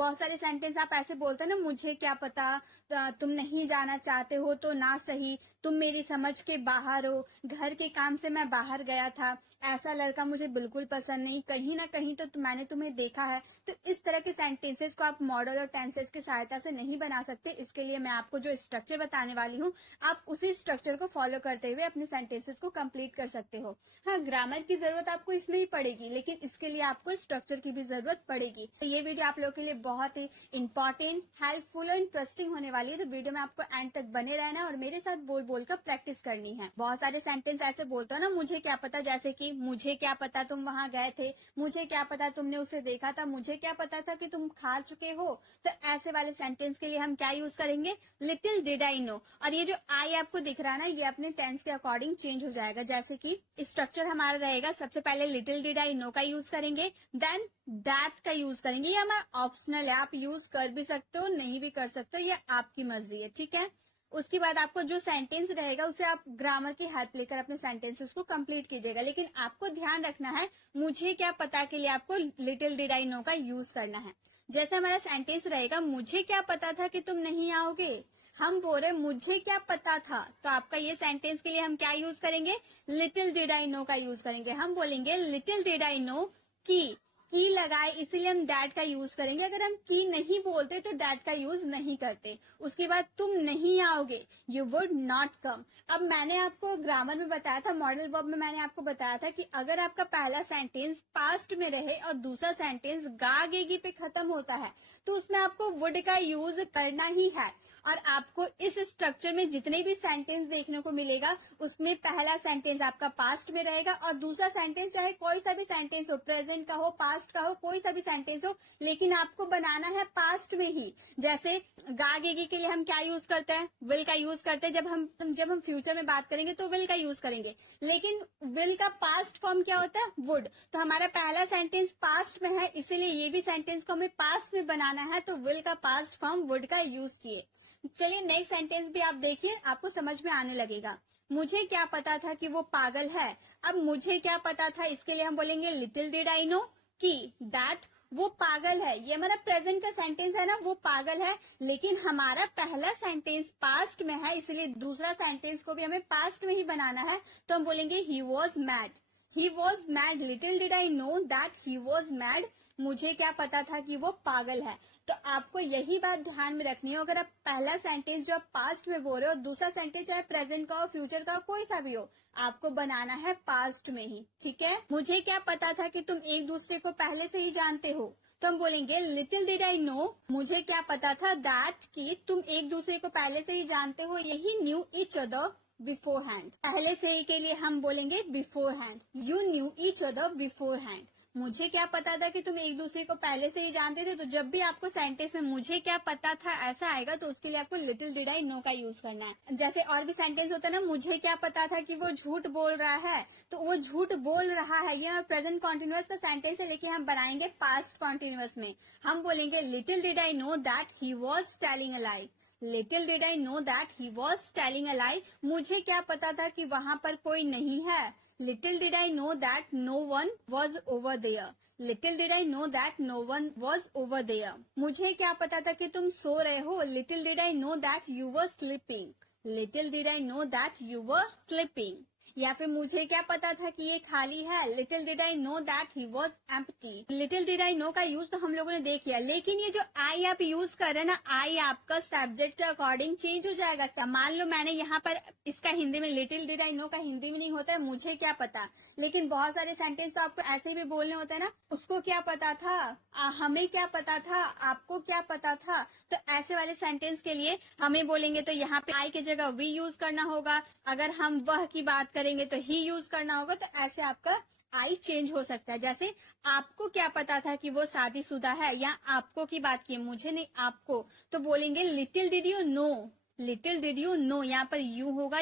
बहुत सारे सेंटेंस आप ऐसे बोलते हैं ना, मुझे क्या पता, तुम नहीं जाना चाहते हो तो ना सही, तुम मेरी समझ के बाहर हो, घर के काम से मैं बाहर गया था, ऐसा लड़का मुझे बिल्कुल पसंद नहीं, कहीं ना कहीं तो मैंने तुम्हें देखा है। तो इस तरह के सेंटेंसेस को आप मॉडल और टेंसेस की सहायता से नहीं बना सकते। इसके लिए मैं आपको जो स्ट्रक्चर बताने वाली हूँ, आप उसी स्ट्रक्चर को फॉलो करते हुए अपने सेंटेंसेस को कंप्लीट कर सकते हो। हाँ, ग्रामर की जरूरत आपको इसमें ही पड़ेगी, लेकिन इसके लिए आपको स्ट्रक्चर की भी जरूरत पड़ेगी। तो ये वीडियो आप लोगों के लिए बहुत ही इंपॉर्टेंट, हेल्पफुल और इंटरेस्टिंग होने वाली है। तो वीडियो में आपको एंड तक बने रहना और मेरे साथ बोल बोल कर प्रैक्टिस करनी है। बहुत सारे सेंटेंस ऐसे बोलते हो ना, मुझे क्या पता, जैसे कि मुझे क्या पता तुम वहां गए थे, मुझे क्या पता तुमने उसे देखा था, मुझे क्या पता था कि तुम खा चुके हो। तो ऐसे वाले सेंटेंस के लिए हम क्या यूज करेंगे, लिटिल डिड आई नो। और ये जो आई आपको दिख रहा है ना, ये अपने टेंस के अकॉर्डिंग चेंज हो जाएगा। जैसे कि स्ट्रक्चर हमारा रहेगा, सबसे पहले लिटिल डिड आई नो का यूज करेंगे, देन दैट का यूज करेंगे। ये हमारा ऑप्शनल है, आप यूज कर भी सकते हो, नहीं भी कर सकते हो, ये आपकी मर्जी है, ठीक है। उसके बाद आपको जो सेंटेंस रहेगा उसे आप ग्रामर की हेल्प लेकर अपने सेंटेंसेस को कंप्लीट कीजिएगा। लेकिन आपको ध्यान रखना है, मुझे क्या पता के लिए आपको लिटिल डिड आई नो का यूज करना है। जैसे हमारा सेंटेंस रहेगा, मुझे क्या पता था कि तुम नहीं आओगे, हम बोल रहे मुझे क्या पता था, तो आपका ये सेंटेंस के लिए हम क्या यूज करेंगे, लिटिल डिड आई नो का यूज करेंगे। हम बोलेंगे लिटिल डिड आई नो की लगाए, इसीलिए हम दैट का यूज करेंगे। अगर हम की नहीं बोलते तो दैट का यूज नहीं करते। उसके बाद तुम नहीं आओगे, यू वुड नॉट कम। अब मैंने आपको ग्रामर में बताया था, मॉडल वर्ब में मैंने आपको बताया था कि अगर आपका पहला सेंटेंस पास्ट में रहे और दूसरा सेंटेंस गा गेगी पे खत्म होता है, तो उसमें आपको वुड का यूज करना ही है। और आपको इस स्ट्रक्चर में जितने भी सेंटेंस देखने को मिलेगा, उसमें पहला सेंटेंस आपका पास्ट में रहेगा और दूसरा सेंटेंस चाहे कोई सा भी सेंटेंस हो, प्रेजेंट का हो, पास्ट का हो, कोई सा भी सेंटेंस हो, लेकिन आपको बनाना है पास्ट में ही। जैसे गा गेगी के लिए हम क्या यूज करते हैं, विल का यूज करते हैं। जब हम फ्यूचर में बात करेंगे तो विल का यूज करेंगे, लेकिन विल का पास्ट फॉर्म क्या होता है, वुड। तो हमारा पहला सेंटेंस पास्ट में है, इसीलिए ये भी सेंटेंस को हमें पास्ट में बनाना है, तो विल का पास्ट फॉर्म वुड का यूज किए। चलिए नेक्स्ट सेंटेंस भी आप देखिए, आपको समझ में आने लगेगा। मुझे क्या पता था कि वो पागल है। अब मुझे क्या पता था, इसके लिए हम बोलेंगे लिटिल डिड आई नो कि दैट वो पागल है। ये हमारा प्रेजेंट का सेंटेंस है ना, वो पागल है, लेकिन हमारा पहला सेंटेंस पास्ट में है, इसलिए दूसरा सेंटेंस को भी हमें पास्ट में ही बनाना है। तो हम बोलेंगे he was mad. He was mad, little did I know that he was mad. मुझे क्या पता था कि वो पागल है। तो आपको यही बात ध्यान में रखनी है, अगर आप पहला सेंटेंस जो आप पास्ट में बोल रहे हो, दूसरा सेंटेंस चाहे प्रेजेंट का हो, फ्यूचर का हो, कोई सा भी हो, आपको बनाना है पास्ट में ही, ठीक है। मुझे क्या पता था कि तुम एक दूसरे को पहले से ही जानते हो, तो हम बोलेंगे लिटिल डिड आई नो, मुझे क्या पता था दैट कि तुम एक दूसरे को पहले से ही जानते हो, यही knew each other before hand. पहले से ही के लिए हम बोलेंगे before hand, you knew each other before hand. मुझे क्या पता था कि तुम एक दूसरे को पहले से ही जानते थे। तो जब भी आपको सेंटेंस में मुझे क्या पता था ऐसा आएगा, तो उसके लिए आपको लिटिल डिड आई नो का यूज करना है। जैसे और भी सेंटेंस होता है ना, मुझे क्या पता था कि वो झूठ बोल रहा है, तो वो झूठ बोल रहा है, ये प्रेजेंट कॉन्टिन्यूअस का सेंटेंस है, लेकिन हम बनाएंगे पास्ट कॉन्टिन्यूअस में। हम बोलेंगे little did I know that he was telling a lie. Little did I know that he was telling a lie. मुझे क्या पता था कि वहां पर कोई नहीं है। Little did I know that no one was over there. Little did I know that no one was over there. मुझे क्या पता था कि तुम सो रहे हो। Little did I know that you were sleeping. Little did I know that you were sleeping. या फिर मुझे क्या पता था कि ये खाली है। Little did I know that he was empty. Little did I no का यूज तो हम लोगों ने देख लिया, लेकिन ये जो आई आप यूज कर रहे हैं ना, आई आपका सब्जेक्ट के अकॉर्डिंग चेंज हो जाएगा। क्या मान लो मैंने यहाँ पर इसका हिंदी में, लिटिल डिड आई नो का हिंदी में नहीं होता है मुझे क्या पता, लेकिन बहुत सारे सेंटेंस तो आपको ऐसे भी बोलने होते हैं ना, उसको क्या पता था, हमें क्या पता था, आपको क्या पता था। तो ऐसे वाले सेंटेंस के लिए हमें बोलेंगे तो यहाँ पे आई की जगह वी यूज करना होगा। अगर हम वह की बात करेंगे तो ही यूज करना होगा। तो ऐसे आपका आई चेंज हो सकता है। जैसे आपको क्या पता था कि वो शादीशुदा है, या आपको की बात की, मुझे नहीं आपको, तो बोलेंगे little did you know. Little did you know, यहाँ पर यू होगा।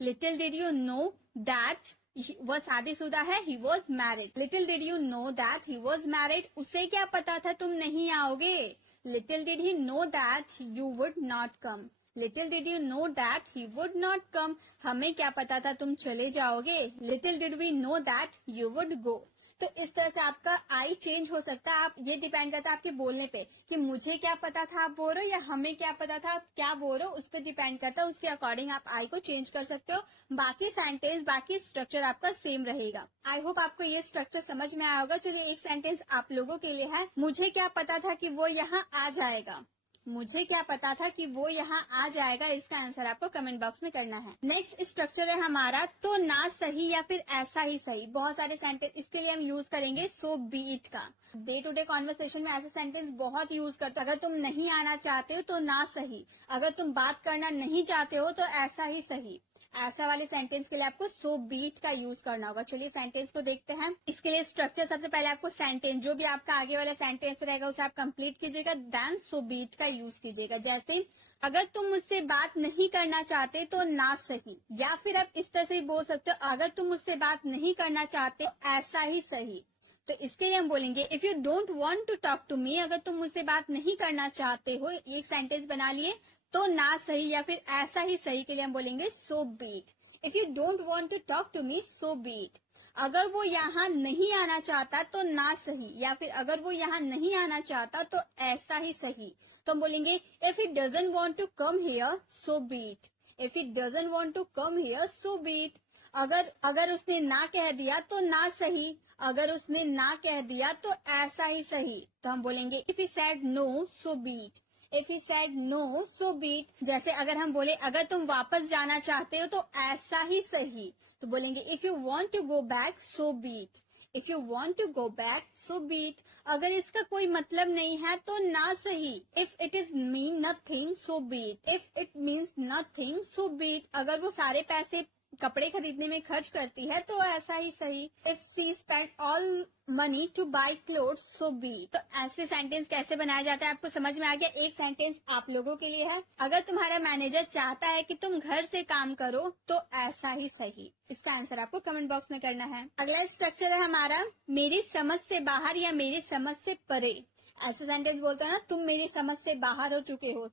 Little did you know that वह शादीशुदा है, he was married. Little did you know that he was married. उसे क्या पता था तुम नहीं आओगे। Little did he know that you would not come. Little did you know that he would not come. हमें क्या पता था तुम चले जाओगे। Little did we know that you would go. तो इस तरह से आपका आई चेंज हो सकता है। आप ये डिपेंड करता है आपके बोलने पे कि मुझे क्या पता था आप बोल रहे हो या हमें क्या पता था आप क्या बोल रहे हो, उस पर डिपेंड करता है। उसके अकॉर्डिंग आप आई को चेंज कर सकते हो। बाकी सेंटेंस, बाकी स्ट्रक्चर आपका सेम रहेगा। आई होप आपको ये स्ट्रक्चर समझ में आया होगा। चलिए एक सेंटेंस आप लोगों के लिए है, मुझे क्या पता था कि वो यहाँ आ जाएगा। मुझे क्या पता था कि वो यहाँ आ जाएगा। इसका आंसर आपको कमेंट बॉक्स में करना है। नेक्स्ट स्ट्रक्चर है हमारा तो ना सही या फिर ऐसा ही सही। बहुत सारे सेंटेंस इसके लिए हम यूज करेंगे सो बी इट का। डे टू डे कॉन्वर्सेशन में ऐसे सेंटेंस बहुत यूज करते हो। अगर तुम नहीं आना चाहते हो तो ना सही, अगर तुम बात करना नहीं चाहते हो तो ऐसा ही सही। ऐसा वाले सेंटेंस के लिए आपको सो बीट का यूज करना होगा। चलिए सेंटेंस को देखते हैं। इसके लिए स्ट्रक्चर, सबसे पहले आपको सेंटेंस, जो भी आपका आगे वाला सेंटेंस रहेगा उसे आप कंप्लीट कीजिएगा, देन सो बीट का यूज कीजिएगा। जैसे अगर तुम मुझसे बात नहीं करना चाहते तो ना सही, या फिर आप इस तरह से भी बोल सकते हो अगर तुम मुझसे बात नहीं करना चाहते तो ऐसा ही सही। तो इसके लिए हम बोलेंगे if you don't want to talk to me, अगर तुम मुझसे बात नहीं करना चाहते हो, एक सेंटेंस बना लिए, तो ना सही या फिर ऐसा ही सही के लिए हम बोलेंगे so be it. If you don't want to talk to me so be it. अगर वो यहाँ नहीं आना चाहता तो ना सही, या फिर अगर वो यहाँ नहीं आना चाहता तो ऐसा ही सही। तो हम बोलेंगे if it doesn't want to come here so be it. If it doesn't want to come here so be it. अगर उसने ना कह दिया तो ना सही, अगर उसने ना कह दिया तो ऐसा ही सही। तो हम बोलेंगे if he said no so be it. If he said no so be it. जैसे अगर हम बोले अगर तुम वापस जाना चाहते हो तो ऐसा ही सही, तो बोलेंगे if you want to go back so be it. If you want to go back so be it. अगर इसका कोई मतलब नहीं है तो ना सही। If it is mean nothing so be it. If it means nothing so be it. अगर वो सारे पैसे कपड़े खरीदने में खर्च करती है तो ऐसा ही सही। If she spend all money to buy cloth so be. तो ऐसे सेंटेंस कैसे बनाया जाता है आपको समझ में आ गया। एक सेंटेंस आप लोगों के लिए है, अगर तुम्हारा मैनेजर चाहता है कि तुम घर से काम करो तो ऐसा ही सही। इसका आंसर आपको कमेंट बॉक्स में करना है। अगला स्ट्रक्चर है हमारा मेरी समझ से बाहर या मेरी समझ से परे। ऐसे सेंटेंस बोलते हैं ना, तुम मेरी समझ से बाहर हो चुके हो,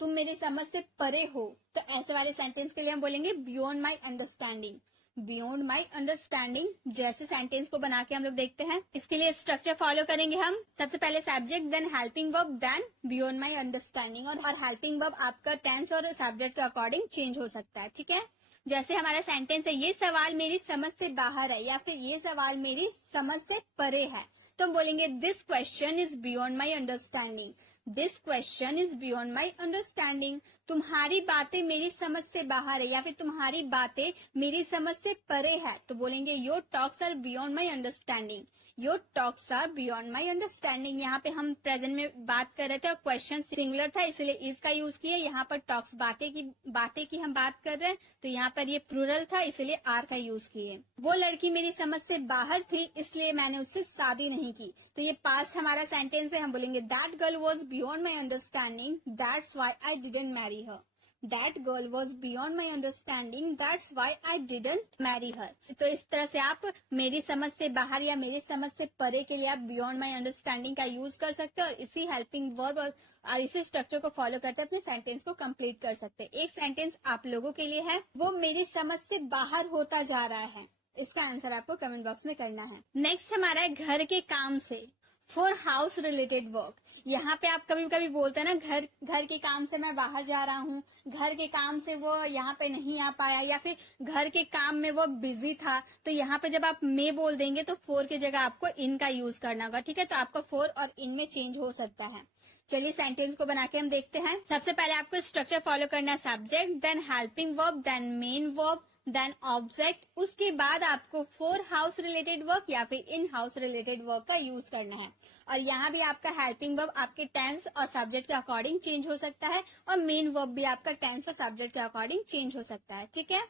तुम मेरी समझ से परे हो। तो ऐसे वाले सेंटेंस के लिए हम बोलेंगे beyond my understanding. Beyond my understanding जैसे सेंटेंस को बना के हम लोग देखते हैं। इसके लिए स्ट्रक्चर फॉलो करेंगे हम। सबसे पहले subject, then helping verb, then beyond my understanding. और हेल्पिंग वर्ब आपका टेंस और सब्जेक्ट के अकॉर्डिंग चेंज हो सकता है, ठीक है। जैसे हमारा सेंटेंस है ये सवाल मेरी समझ से बाहर है, या फिर ये सवाल मेरी समझ से परे है, तो हम बोलेंगे this question is beyond my understanding. This question is beyond my understanding. तुम्हारी बातें मेरी समझ से बाहर है, या फिर तुम्हारी बातें मेरी समझ से परे है, तो बोलेंगे your talks are beyond my understanding. Your talks are beyond my understanding. यहाँ पे हम प्रेजेंट में बात कर रहे थे और क्वेश्चन सिंगुलर था इसलिए इसका यूज किया। यहाँ पर टॉक्स बातें की हम बात कर रहे हैं, तो यहाँ पर ये प्लूरल था इसलिए आर का यूज किए। वो लड़की मेरी समझ से बाहर थी इसलिए मैंने उससे शादी नहीं की। तो ये पास्ट हमारा सेंटेंस है, हम बोलेंगे that girl was beyond my understanding, that's why I didn't marry her. That girl was beyond my understanding, that's why I didn't marry her। तो इस तरह से आप मेरी समझ से बाहर या मेरी समझ से परे के लिए आप beyond my understanding का यूज कर सकते हो, और इसी हेल्पिंग वर्ब और इसी स्ट्रक्चर को फॉलो करते अपने सेंटेंस को कंप्लीट कर सकते हैं। एक सेंटेंस आप लोगों के लिए है, वो मेरी समझ से बाहर होता जा रहा है। इसका आंसर आपको कमेंट बॉक्स में करना है। नेक्स्ट हमारा है घर के काम से, फॉर हाउस रिलेटेड वर्क। यहाँ पे आप कभी कभी बोलते हैं ना घर के काम से मैं बाहर जा रहा हूँ, घर के काम से वो यहाँ पे नहीं आ पाया, या फिर घर के काम में वो बिजी था। तो यहाँ पे जब आप मे बोल देंगे तो फोर की जगह आपको इन का यूज करना होगा, ठीक है। तो आपका फोर और इन में चेंज हो सकता है। चलिए सेंटेंस को बना के हम देखते हैं। सबसे पहले आपको स्ट्रक्चर फॉलो करना है, subject, then helping verb, then main verb, then object. उसके बाद आपको फॉर हाउस रिलेटेड वर्क या फिर इन हाउस रिलेटेड वर्क का यूज करना है। और यहाँ भी आपका हेल्पिंग वर्ब आपके टेंस और सब्जेक्ट के अकॉर्डिंग चेंज हो सकता है, और मेन वर्ब भी आपका टेंस और सब्जेक्ट के अकॉर्डिंग चेंज हो सकता है, ठीक है।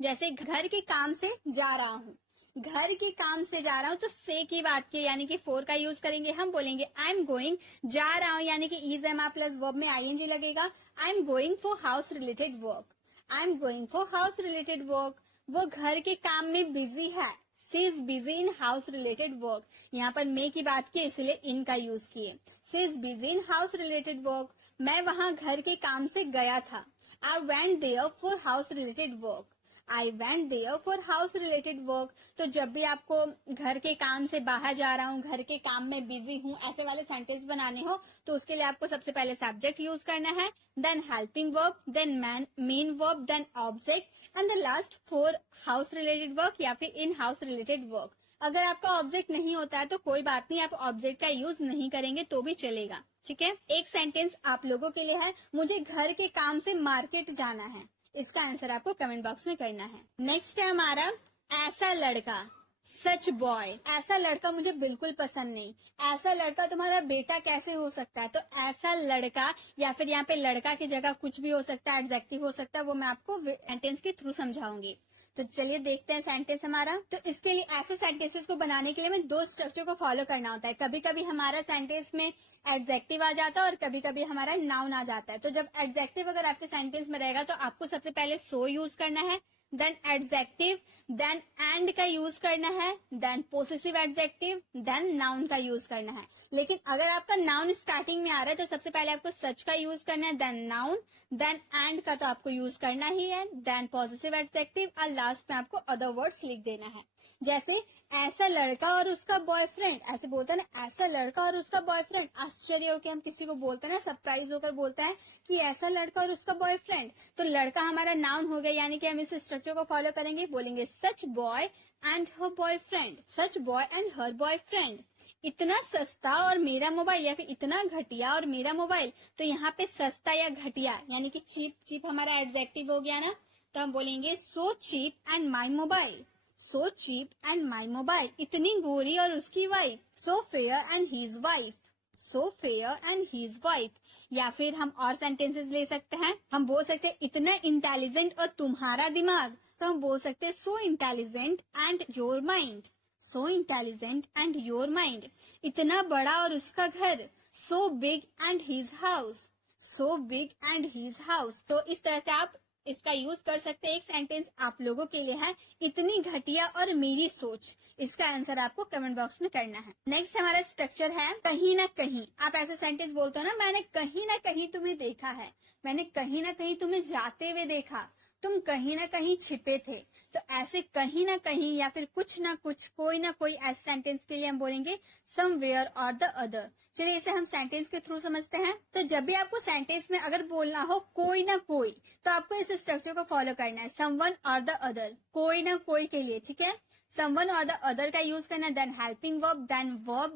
जैसे घर के काम से जा रहा हूँ, घर के काम से जा रहा हूँ, तो से की बात की यानी कि फोर का यूज करेंगे। हम बोलेंगे आई एम गोइंग, जा रहा हूँ यानी कि इज एम प्लस वर्ब में आईएनजी लगेगा। I am going for house related work. I am going for house related work. वो घर के काम में बिजी है, she is busy in house related work. यहाँ पर मे की बात की इसलिए इन का यूज किए। She is busy in house related work. मैं वहां घर के काम से गया था। I went there for house related work. I went there for house related work. तो जब भी आपको घर के काम से बाहर जा रहा हूँ, घर के काम में बिजी हूँ, ऐसे वाले सेंटेंस बनाने हो तो उसके लिए आपको सबसे पहले सब्जेक्ट यूज करना है, then helping verb, then main verb, then object and the last for house related work या फिर इन हाउस रिलेटेड वर्क। अगर आपका ऑब्जेक्ट नहीं होता है तो कोई बात नहीं, आप ऑब्जेक्ट का यूज नहीं करेंगे तो भी चलेगा। ठीक है, एक सेंटेंस आप लोगों के लिए है, मुझे घर के काम से मार्केट जाना है। इसका आंसर आपको कमेंट बॉक्स में करना है। नेक्स्ट है हमारा ऐसा लड़का, सच बॉय। ऐसा लड़का मुझे बिल्कुल पसंद नहीं। ऐसा लड़का तुम्हारा बेटा कैसे हो सकता है? तो ऐसा लड़का या फिर यहाँ पे लड़का की जगह कुछ भी हो सकता है, एडजेक्टिव हो सकता है, वो मैं आपको सेंटेंस के थ्रू समझाऊंगी। तो चलिए देखते हैं सेंटेंस हमारा। तो इसके लिए ऐसे सेंटेंसेस को बनाने के लिए हमें दो स्ट्रक्चर को फॉलो करना होता है। कभी कभी हमारा सेंटेंस में एडजेक्टिव आ जाता है और कभी कभी हमारा नाउन आ जाता है। तो जब एडजेक्टिव अगर आपके सेंटेंस में रहेगा तो आपको सबसे पहले सो यूज करना है, देन एडजेक्टिव, देन एंड का यूज करना है, then possessive adjective, then noun का यूज करना है। लेकिन अगर आपका नाउन स्टार्टिंग में आ रहा है तो सबसे पहले आपको सच का यूज करना है, देन नाउन, देन एंड का तो आपको यूज करना ही है, देन पोसेसिव एडजेक्टिव और लास्ट में आपको अदर वर्ड्स लिख देना है। जैसे ऐसा लड़का और उसका बॉयफ्रेंड, ऐसे बोलते हैं ना, ऐसा लड़का और उसका बॉयफ्रेंड। आश्चर्य होकर हम किसी को बोलते हैं ना, सरप्राइज होकर बोलते हैं कि ऐसा लड़का और उसका बॉयफ्रेंड। तो लड़का हमारा नाउन हो गया, यानी कि हम इस स्ट्रक्चर को फॉलो करेंगे, बोलेंगे such boy and her boyfriend, such boy and her boyfriend. इतना सस्ता और मेरा मोबाइल, या फिर इतना घटिया और मेरा मोबाइल। तो यहाँ पे सस्ता या घटिया यानी कि चीप, चीप हमारा एडजेक्टिव हो गया ना, तो हम बोलेंगे so cheap and my mobile, so cheap and my mobile. इतनी गोरी और उसकी wife, so fair and his wife, so fair and his wife. या फिर हम और सेंटेंसेस ले सकते हैं, हम बोल सकते हैं इतना इंटेलिजेंट और तुम्हारा दिमाग। तो हम बोल सकते हैं so intelligent and your mind, so intelligent and your mind. इतना बड़ा और उसका घर, so big and his house, so big and his house. तो इस तरह से आप इसका यूज कर सकते हैं। एक सेंटेंस आप लोगों के लिए है, इतनी घटिया और मेरी सोच। इसका आंसर आपको कमेंट बॉक्स में करना है। नेक्स्ट हमारा स्ट्रक्चर है कहीं ना कहीं। आप ऐसे सेंटेंस बोलते हो ना, मैंने कहीं ना कहीं तुम्हें देखा है, मैंने कहीं ना कहीं तुम्हें जाते हुए देखा, तुम कहीं ना कहीं छिपे थे। तो ऐसे कहीं ना कहीं या फिर कुछ ना कुछ, कोई ना कोई ऐसे सेंटेंस के लिए हम बोलेंगे समवेयर और द अदर। चलिए इसे हम सेंटेंस के थ्रू समझते हैं। तो जब भी आपको सेंटेंस में अगर बोलना हो कोई ना कोई, तो आपको इस स्ट्रक्चर को फॉलो करना है, समवन और द अदर, कोई ना कोई के लिए। ठीक है, समवन और द अदर का यूज करना है, then helping verb,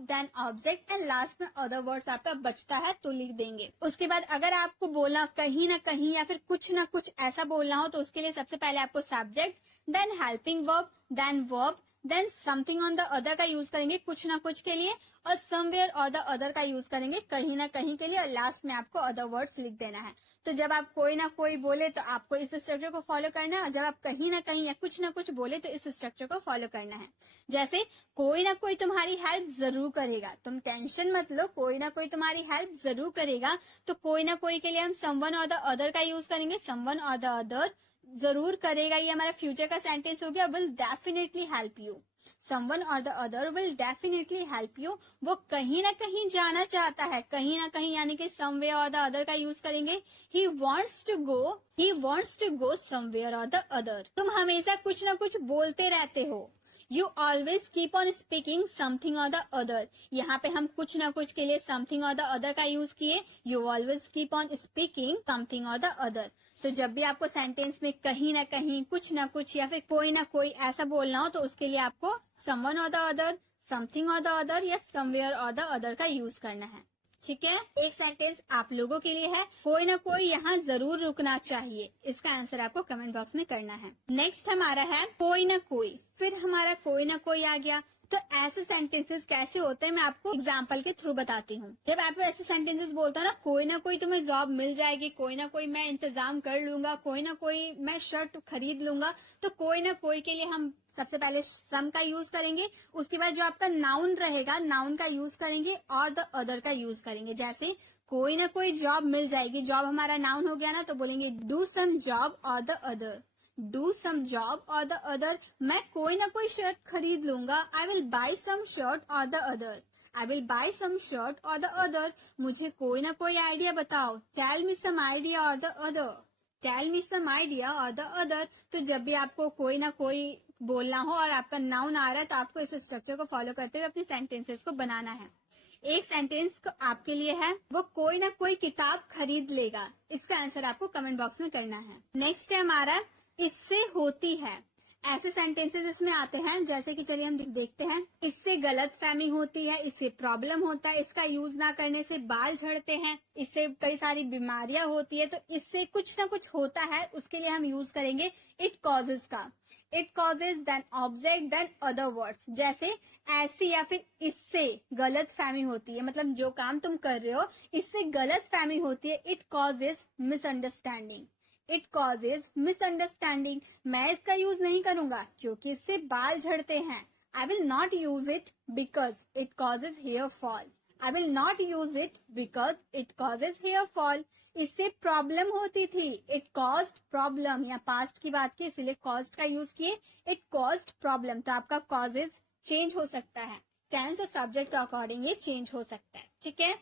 then object and last में अदर वर्ड्स आपका बचता है तो लिख देंगे। उसके बाद अगर आपको बोलना कहीं ना कहीं या फिर कुछ ना कुछ ऐसा बोलना हो तो उसके लिए सबसे पहले आपको subject, then helping verb, then something on the other का यूज करेंगे कुछ ना कुछ के लिए, और समवेयर और द अदर का यूज करेंगे कहीं ना कहीं के लिए, और लास्ट में आपको अदर वर्ड्स लिख देना है। तो जब आप कोई ना कोई बोले तो आपको इस स्ट्रक्चर को फॉलो करना है, और जब आप कहीं ना कहीं या कुछ ना कुछ बोले तो इस स्ट्रक्चर को फॉलो करना है। जैसे कोई ना कोई तुम्हारी हेल्प जरूर करेगा, तुम टेंशन मत लो, कोई ना कोई तुम्हारी हेल्प जरूर करेगा। तो कोई ना कोई के लिए हम समवन और द अदर का यूज करेंगे, समवन और द अदर जरूर करेगा, ये हमारा फ्यूचर का सेंटेंस हो गया, will definitely help you, someone or the other will definitely help you. वो कहीं ना कहीं जाना चाहता है, कहीं ना कहीं यानी कि समवेयर और द अदर का यूज करेंगे, he wants to go somewhere और द अदर। तुम हमेशा कुछ ना कुछ बोलते रहते हो, you always keep on speaking something और द अदर। यहाँ पे हम कुछ ना कुछ के लिए समथिंग और द अदर का यूज किए, you always keep on speaking something और द अदर। तो जब भी आपको सेंटेंस में कहीं ना कहीं, कुछ ना कुछ या फिर कोई ना कोई ऐसा बोलना हो तो उसके लिए आपको someone or the other, something और द अदर या समवेयर और द अदर का यूज करना है। ठीक है, एक सेंटेंस आप लोगों के लिए है, कोई ना कोई यहाँ जरूर रुकना चाहिए। इसका आंसर आपको कमेंट बॉक्स में करना है। नेक्स्ट हमारा है कोई ना कोई, फिर हमारा कोई ना कोई आ गया। तो ऐसे सेंटेंसेस कैसे होते हैं मैं आपको एग्जाम्पल के थ्रू बताती हूँ। जब आप ऐसे सेंटेंसेस बोलते हो ना, कोई ना कोई तुम्हें जॉब मिल जाएगी, कोई ना कोई मैं इंतजाम कर लूंगा, कोई ना कोई मैं शर्ट खरीद लूंगा। तो कोई ना कोई के लिए हम सबसे पहले सम का यूज करेंगे, उसके बाद जो आपका नाउन रहेगा, नाउन का यूज करेंगे और द अदर का यूज करेंगे। जैसे कोई ना कोई जॉब मिल जाएगी, जॉब हमारा नाउन हो गया ना, तो बोलेंगे do some job or the other, do some job or the other. मैं कोई ना कोई शर्ट खरीद लूंगा, I will buy some shirt or the other, I will buy some shirt or the other. मुझे कोई ना कोई आइडिया बताओ, tell me some idea or the other, tell me some idea or the other. तो जब भी आपको कोई ना कोई बोलना हो और आपका नाउन आ रहा है तो आपको इस स्ट्रक्चर को फॉलो करते हुए अपनी सेंटेंसेस को बनाना है। एक सेंटेंस आपके लिए है, वो कोई ना कोई किताब खरीद लेगा। इसका आंसर आपको कमेंट बॉक्स में करना है। नेक्स्ट है हमारा इससे होती है। ऐसे सेंटेंसेस इसमें आते हैं, जैसे कि चलिए हम देखते हैं। इससे गलत फहमी होती है, इससे प्रॉब्लम होता है, इसका यूज ना करने से बाल झड़ते हैं, इससे कई सारी बीमारियां होती है। तो इससे कुछ ना कुछ होता है, उसके लिए हम यूज करेंगे इट कॉजेज का। It causes then object then other words. जैसे ऐसी या फिर इससे गलत फहमी होती है, मतलब जो काम तुम कर रहे हो इससे गलत फहमी होती है। It causes misunderstanding. It causes misunderstanding. मैं इसका यूज नहीं करूंगा क्योंकि इससे बाल झड़ते हैं। I will not use it because it causes hair fall. I will not use it because it causes hair fall. इससे प्रॉब्लम होती थी, इट कॉज्ड प्रॉब्लम। या पास्ट की बात की इसलिए कॉज्ड का यूज किए, इट कॉज्ड प्रॉब्लम। तो आपका कॉजेज चेंज हो सकता है, टेंस और सब्जेक्ट के अकॉर्डिंग ये चेंज हो सकता है। ठीक है,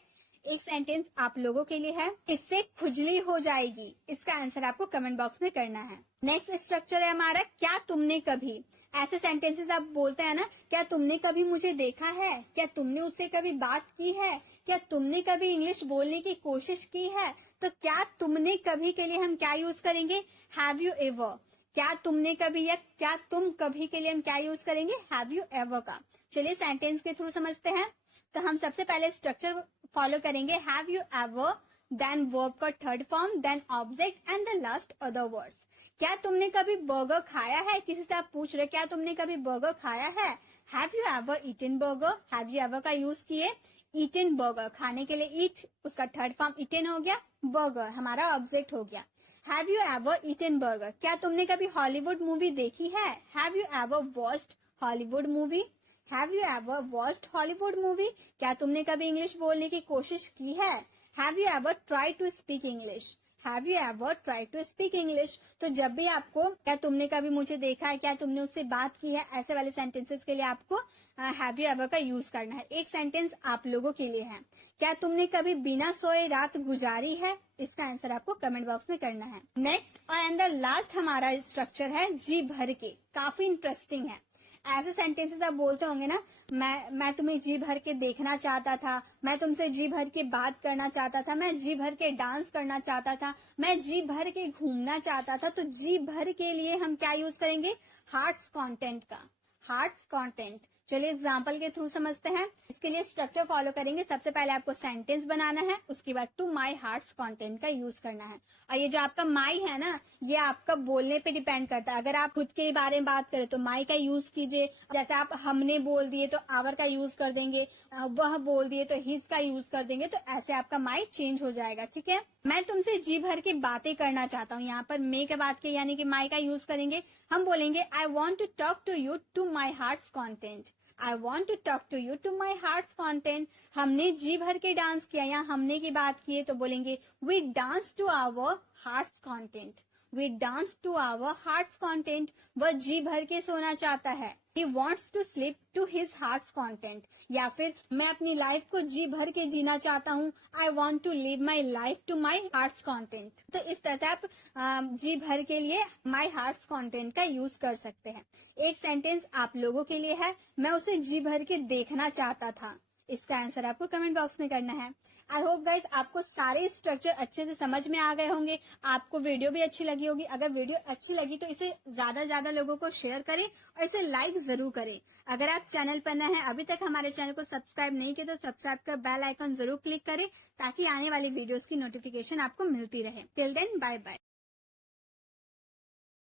एक सेंटेंस आप लोगों के लिए है, इससे खुजली हो जाएगी। इसका आंसर आपको कमेंट बॉक्स में करना है। नेक्स्ट स्ट्रक्चर है हमारा क्या तुमने कभी। ऐसे सेंटेंसेस आप बोलते हैं ना, क्या तुमने कभी मुझे देखा है, क्या तुमने उससे कभी बात की है, क्या तुमने कभी इंग्लिश बोलने की कोशिश की है। तो क्या तुमने कभी के लिए हम क्या यूज करेंगे, हैव यू एवर। क्या तुमने कभी या क्या तुम कभी के लिए हम क्या यूज करेंगे, हैव यू एवर का। चलिए सेंटेंस के थ्रू समझते हैं। तो हम सबसे पहले स्ट्रक्चर फॉलो करेंगे, have you ever, then verb का third form, then object and the last other words. क्या तुमने कभी बर्गर खाया है, किसी से आप पूछ रहे क्या तुमने कभी बर्गर खाया है, have you ever eaten burger. Have you ever का यूज किए, ईटन बर्गर, खाने के लिए ईट, उसका थर्ड फॉर्म ईटन हो गया, बर्गर हमारा ऑब्जेक्ट हो गया। Have you ever eaten burger. क्या तुमने कभी हॉलीवुड मूवी देखी है, have you ever watched Hollywood movie. Have you ever watched Hollywood movie. क्या तुमने कभी इंग्लिश बोलने की कोशिश की है, have you ever try to speak English. Have you ever try to speak English. तो जब भी आपको क्या तुमने कभी मुझे देखा है, क्या तुमने उससे बात की है, ऐसे वाले सेंटेंसेस के लिए आपको हैव यू एवर का यूज करना है। एक सेंटेंस आप लोगों के लिए है, क्या तुमने कभी बिना सोए रात गुजारी है। इसका आंसर आपको कमेंट बॉक्स में करना है। नेक्स्ट एंड द लास्ट हमारा स्ट्रक्चर है जी भर के। काफी इंटरेस्टिंग है। ऐसे सेंटेंसेस आप बोलते होंगे ना, मैं तुम्हें जी भर के देखना चाहता था, मैं तुमसे जी भर के बात करना चाहता था, मैं जी भर के डांस करना चाहता था, मैं जी भर के घूमना चाहता था। तो जी भर के लिए हम क्या यूज करेंगे, हार्ट्स कंटेंट का, हार्ट्स कंटेंट। चलिए एग्जाम्पल के थ्रू समझते हैं। इसके लिए स्ट्रक्चर फॉलो करेंगे। सबसे पहले आपको सेंटेंस बनाना है, उसके बाद टू माई हार्ट्स कंटेंट का यूज करना है। और ये जो आपका माई है ना, ये आपका बोलने पे डिपेंड करता है। अगर आप खुद के बारे में बात करें तो माई का यूज कीजिए। जैसे आप हमने बोल दिए तो आवर का यूज कर देंगे, वह बोल दिए तो हिज का यूज कर देंगे। तो ऐसे आपका माई चेंज हो जाएगा। ठीक है, मैं तुमसे जी भर के बातें करना चाहता हूँ। यहाँ पर मे के बात के यानी कि माई का यूज करेंगे। हम बोलेंगे I want to talk to you to my heart's content. I want to talk to you to my heart's content. हमने जी भर के डांस किया या हमने की बात की है तो बोलेंगे we dance to our heart's content. We dance to our heart's content. वह जी भर के सोना चाहता है, he wants to sleep to his heart's content। या फिर मैं अपनी लाइफ को जी भर के जीना चाहता हूँ, I want to live my life to my heart's content। तो इस तरह से आप जी भर के लिए my heart's content का यूज कर सकते हैं। एक सेंटेंस आप लोगों के लिए है, मैं उसे जी भर के देखना चाहता था। इसका आंसर आपको कमेंट बॉक्स में करना है। आई होप गाइज आपको सारे स्ट्रक्चर अच्छे से समझ में आ गए होंगे, आपको वीडियो भी अच्छी लगी होगी। अगर वीडियो अच्छी लगी तो इसे ज्यादा से ज्यादा लोगों को शेयर करें और इसे लाइक जरूर करें। अगर आप चैनल पर नए हैं, अभी तक हमारे चैनल को सब्सक्राइब नहीं किया तो सब्सक्राइब कर बेल आइकन जरूर क्लिक करें ताकि आने वाली वीडियोस की नोटिफिकेशन आपको मिलती रहे। Till then bye bye.